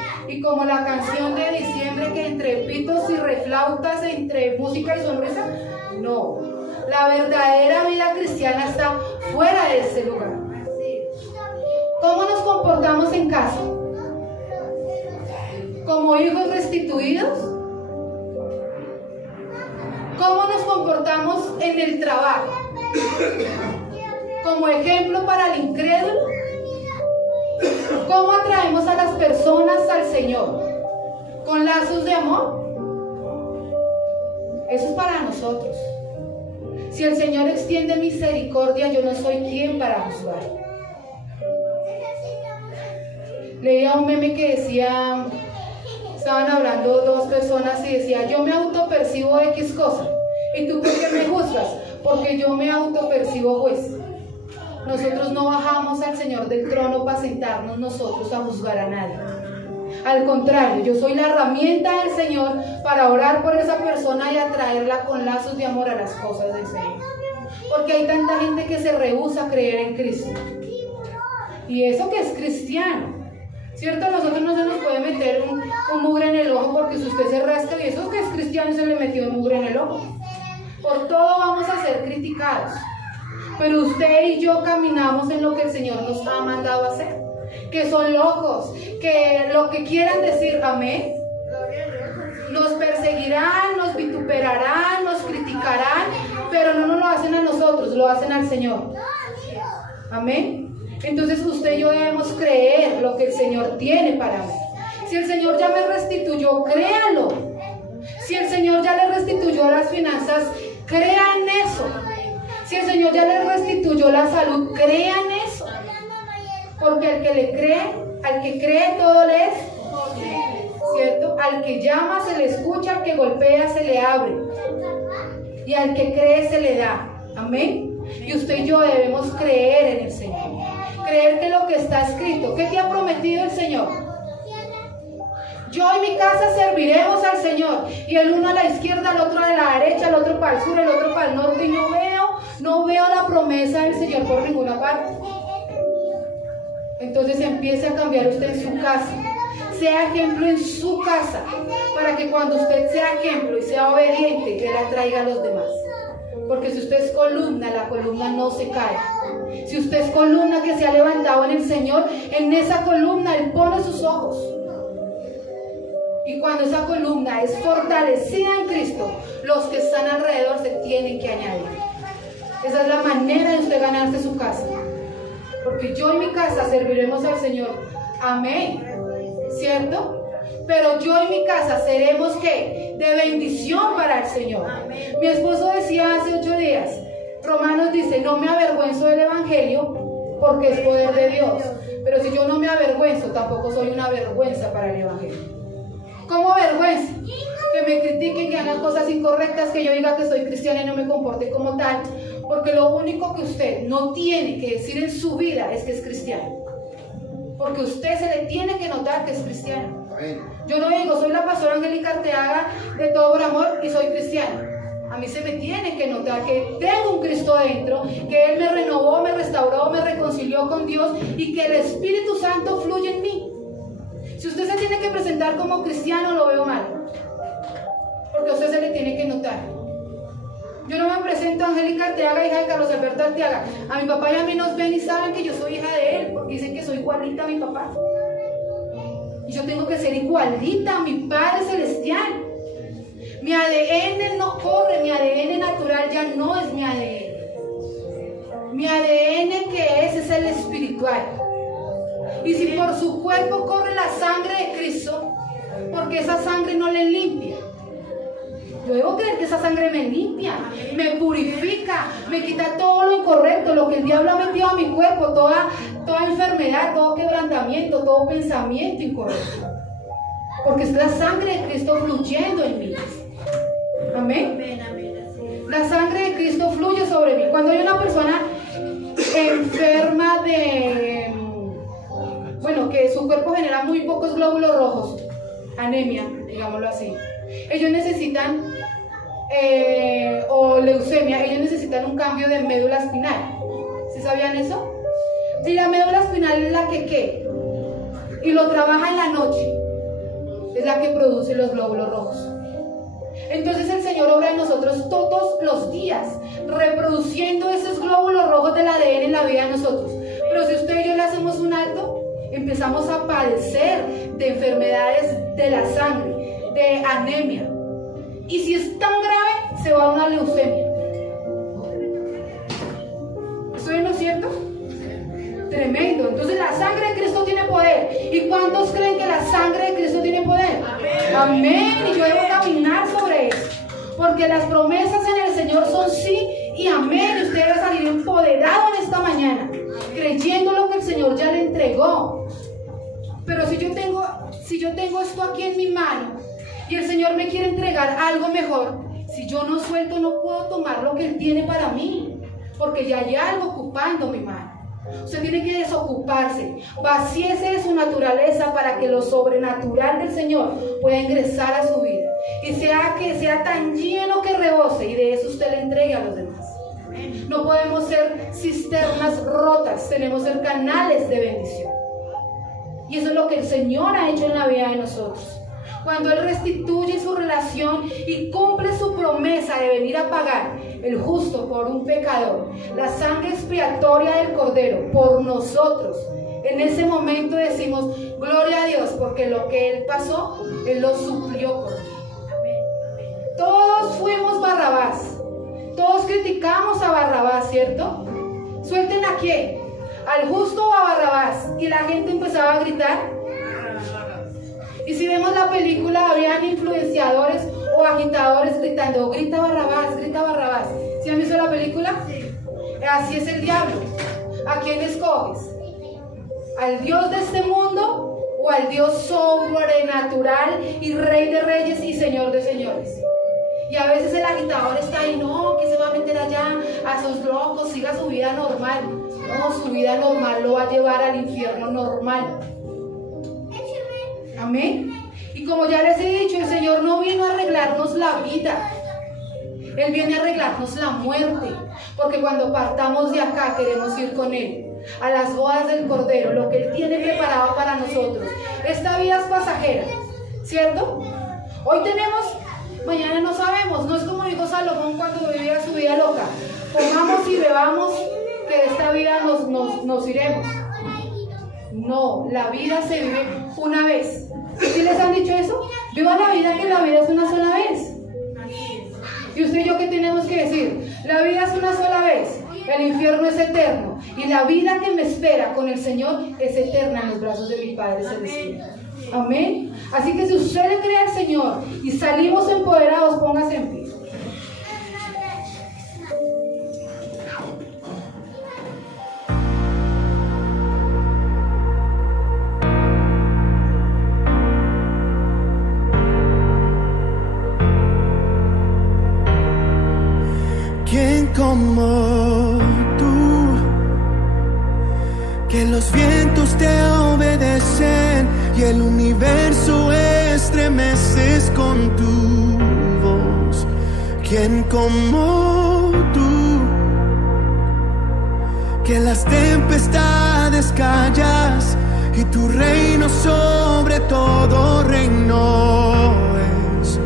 como la canción de diciembre, que entre pitos y reflautas, entre música y sonrisa. No, la verdadera vida cristiana está fuera de ese lugar. ¿Cómo nos comportamos en casa? ¿Como hijos restituidos? ¿Cómo nos comportamos en el trabajo? ¿Como ejemplo para el incrédulo? ¿Cómo atraemos a las personas al Señor? ¿Con lazos de amor? Eso es para nosotros. Si el Señor extiende misericordia, yo no soy quien para juzgar. Leía un meme que decía, estaban hablando dos personas y decía, yo me autopercibo X cosa. ¿Y tú por qué me juzgas? Porque yo me autopercibo juez. Nosotros no bajamos al Señor del trono para sentarnos nosotros a juzgar a nadie. Al contrario, yo soy la herramienta del Señor para orar por esa persona y atraerla con lazos de amor a las cosas del Señor. Porque hay tanta gente que se rehúsa a creer en Cristo. Y eso que es cristiano, ¿cierto? A nosotros no se nos puede meter un mugre en el ojo, porque si usted se rasca y eso que es cristiano y se le metió un mugre en el ojo. Por todo vamos a ser criticados. Pero usted y yo caminamos en lo que el Señor nos ha mandado a hacer. Que son locos, que lo que quieran decir, amén, nos perseguirán, nos vituperarán, nos criticarán, pero no nos lo hacen a nosotros, lo hacen al Señor. Amén. Entonces usted y yo debemos creer lo que el Señor tiene para mí. Si el Señor ya me restituyó, créalo. Si el Señor ya le restituyó las finanzas, crea en eso. Si el Señor ya le restituyó la salud, crea en eso. Porque al que le cree, al que cree todo le es posible, ¿cierto? Al que llama se le escucha, al que golpea se le abre. Y al que cree se le da. Amén. Y usted y yo debemos creer en el Señor. Creer que lo que está escrito, ¿qué te ha prometido el Señor? Yo y mi casa serviremos al Señor. Y el uno a la izquierda, el otro a la derecha, el otro para el sur, el otro para el norte. Y no veo la promesa del Señor por ninguna parte. Entonces empiece a cambiar usted en su casa. sea ejemplo en su casa, para que cuando usted sea ejemplo y sea obediente, Él atraiga a los demás. Porque si usted es columna, la columna no se cae. Si usted es columna que se ha levantado en el Señor, en esa columna Él pone sus ojos. Y cuando esa columna es fortalecida en Cristo, los que están alrededor se tienen que añadir. Esa es la manera de usted ganarse su casa. Porque yo y mi casa serviremos al Señor. Amén. ¿Cierto? Pero yo y mi casa seremos ¿qué? De bendición para el Señor. Mi esposo decía hace 8 días, Romanos dice, no me avergüenzo del Evangelio porque es poder de Dios. Pero si yo no me avergüenzo, tampoco soy una vergüenza para el Evangelio. ¿Cómo vergüenza? Que me critiquen, que hagan cosas incorrectas, que yo diga que soy cristiana y no me comporte como tal. Porque lo único que usted no tiene que decir en su vida es que es cristiano. Porque usted se le tiene que notar que es cristiano. Yo no digo, soy la pastora Angélica Arteaga de Todo por Amor y soy cristiana. A mí se me tiene que notar que tengo un Cristo dentro, que Él me renovó, me restauró, me reconcilió con Dios y que el Espíritu Santo fluye en mí. Si usted se tiene que presentar como cristiano, lo veo mal. Porque a usted se le tiene que notar. Yo no me presento a Angélica Arteaga, hija de Carlos Alberto Arteaga. A mi papá y a mí nos ven y saben que yo soy hija de él, porque dicen que soy igualita a mi papá. Y yo tengo que ser igualita a mi Padre Celestial. Mi ADN no corre, mi ADN natural ya no es mi ADN. Mi ADN que es el espiritual. Y si por su cuerpo corre la sangre de Cristo, porque esa sangre no le limpia. Yo debo creer que esa sangre me limpia, me purifica, me quita todo lo incorrecto, lo que el diablo ha metido a mi cuerpo, toda enfermedad, todo quebrantamiento, todo pensamiento incorrecto. Porque es la sangre de Cristo fluyendo en mí. Amén. La sangre de Cristo fluye sobre mí. Cuando hay una persona enferma que su cuerpo genera muy pocos glóbulos rojos, anemia, digámoslo así. Ellos necesitan, o leucemia, ellos necesitan un cambio de médula espinal. ¿Sí sabían eso? Y la médula espinal es la que ¿qué? Y lo trabaja en la noche. Es la que produce los glóbulos rojos. Entonces el Señor obra en nosotros todos los días, reproduciendo esos glóbulos rojos del ADN en la vida de nosotros. Pero si usted y yo le hacemos un alto, empezamos a padecer de enfermedades de la sangre, de anemia. Y si es tan grave, se va a una leucemia. ¿Estoy en lo cierto? Tremendo. Entonces la sangre de Cristo tiene poder. ¿Y cuántos creen que la sangre de Cristo tiene poder? Amén. Amén. Y yo debo caminar sobre eso. Porque las promesas en el Señor son sí y amén. Y usted debe salir empoderado en esta mañana, creyendo lo que el Señor ya le entregó. Pero si yo tengo esto aquí en mi mano y el Señor me quiere entregar algo mejor, si yo no suelto, no puedo tomar lo que Él tiene para mí, porque ya hay algo ocupando mi mano. Usted tiene que desocuparse, vacíese de su naturaleza para que lo sobrenatural del Señor pueda ingresar a su vida y sea tan lleno que rebose, y de eso usted le entregue a los demás. No podemos ser cisternas rotas, tenemos que ser canales de bendición. Y eso es lo que el Señor ha hecho en la vida de nosotros. Cuando Él restituye su relación y cumple su promesa de venir a pagar el justo por un pecador, la sangre expiatoria del Cordero por nosotros, en ese momento decimos, gloria a Dios, porque lo que Él pasó, Él lo suplió por mí. Todos fuimos Barrabás, todos criticamos a Barrabás, ¿cierto? Suelten a quién, al justo o a Barrabás, y la gente empezaba a gritar. Y si vemos la película, habían influenciadores o agitadores gritando, grita Barrabás, grita Barrabás. ¿Sí han visto la película? Sí. Así es el diablo. ¿A quién escoges? ¿Al Dios de este mundo o al Dios sobrenatural y Rey de reyes y Señor de señores? Y a veces el agitador está ahí, no, que se va a meter allá a sus locos, siga su vida normal. No, su vida normal lo va a llevar al infierno normal. Amén. Y como ya les he dicho, el Señor no vino a arreglarnos la vida, Él viene a arreglarnos la muerte, porque cuando partamos de acá queremos ir con Él. a las bodas del Cordero, lo que Él tiene preparado para nosotros. Esta vida es pasajera, ¿cierto? Hoy tenemos, mañana no sabemos. No es como dijo Salomón cuando vivía su vida loca: comamos y bebamos, que de esta vida nos iremos. No, la vida se vive una vez. ¿Sí les han dicho eso? Viva la vida, que la vida es una sola vez. ¿Y usted y yo qué tenemos que decir? La vida es una sola vez. El infierno es eterno. Y la vida que me espera con el Señor es eterna en los brazos de mi Padre Celestial. Amén. Así que si usted le cree al Señor y salimos empoderados, póngase en pie. ¿Quién como tú? Que los vientos te obedecen y el universo estremeces con tu voz. ¿Quién como tú? Que las tempestades callas y tu reino sobre todo reino es.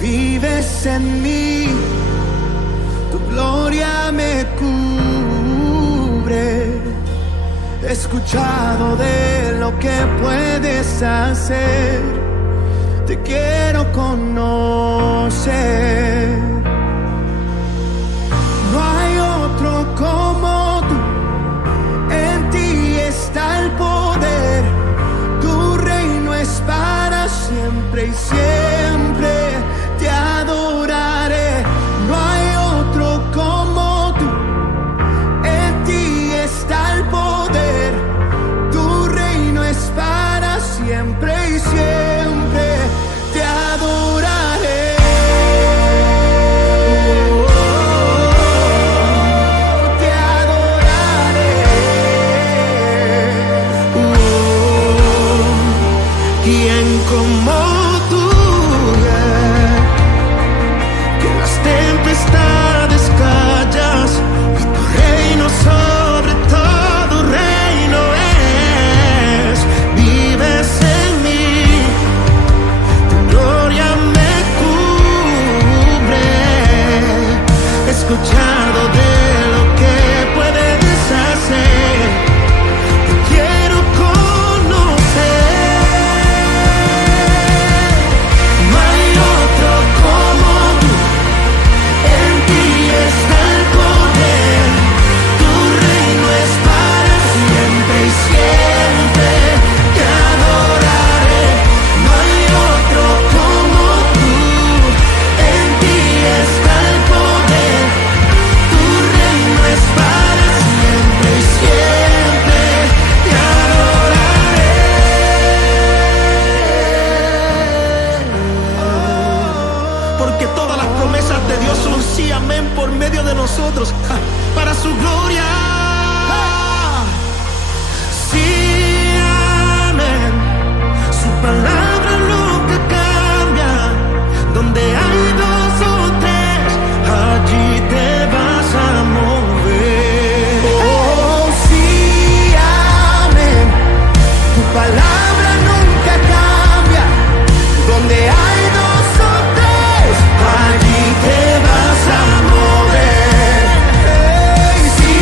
Vives en mí, tu gloria me cubre. He escuchado de lo que puedes hacer, te quiero conocer. No hay otro como tú, en ti está el poder. Tu reino es para siempre y siempre te adoraré. No hay otro como tú, en ti está el poder. Tu reino es para siempre y siempre te adoraré. Te adoraré. ¿Quién como tú? Tempestades callas y tu reino sobre todo reino es. Vives en mí, tu gloria me cubre. He escuchado de lo que puedes hacer, te quiero conocer. No hay otro como tú, en ti está el poder. Tu reino es para siempre y siempre te adoraré. No hay otro como tú, en ti está el poder. Tu reino es para siempre y siempre te adoraré. Porque todas las promesas de Dios son sí, amén, por medio de nosotros, para su gloria. Sí, amén. Su palabra nunca cambia. Donde hay dos o tres, allí te vas a mover. Oh, sí, amén. Tu palabra nunca cambia. Donde hay dos o tres, allí te vas a mover. Sí,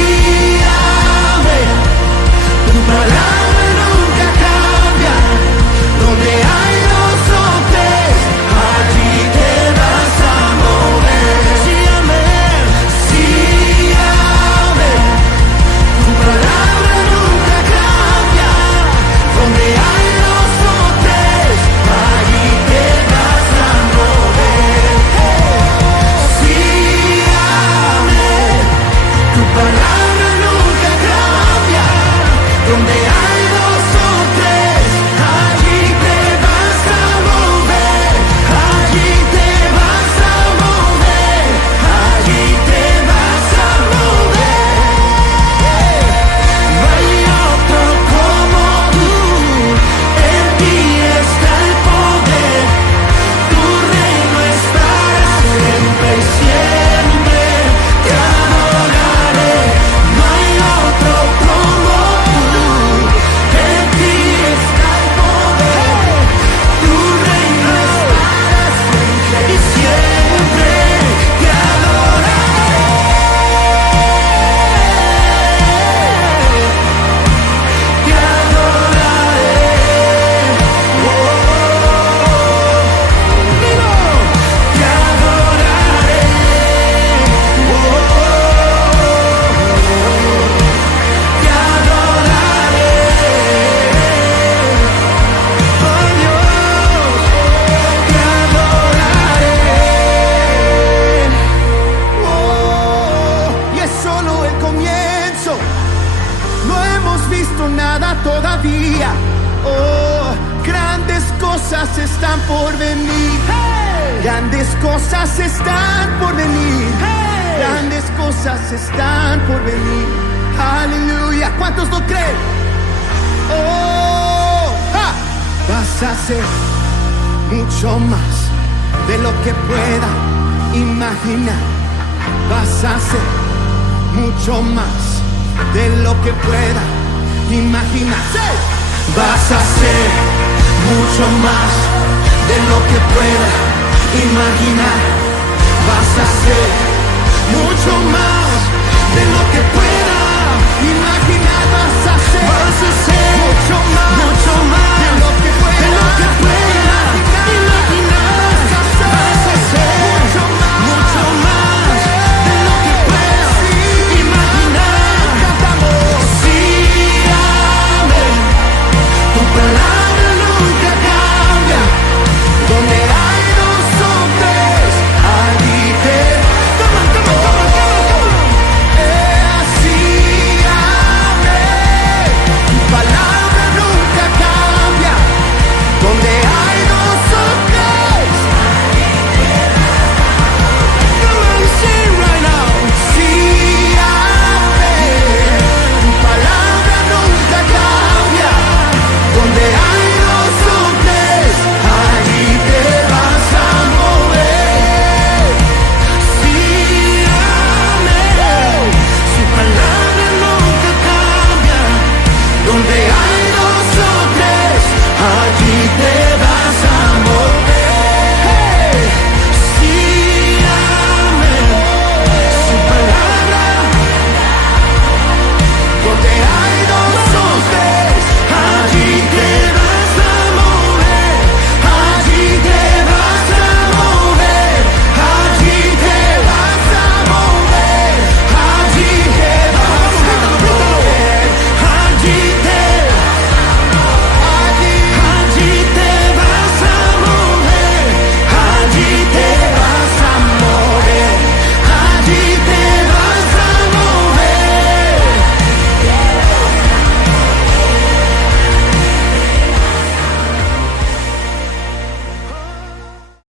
cosas están por venir. Grandes cosas están por venir. Grandes cosas están por venir. Aleluya. ¿Cuántos lo creen? Oh, ¡ja! Vas a hacer mucho más de lo que pueda imaginar. Vas a hacer mucho más de lo que pueda imaginar. ¡Sí! Vas a hacer mucho más de lo que pueda imaginar. Vas a hacer mucho más de lo que pueda imaginar. Vas a hacer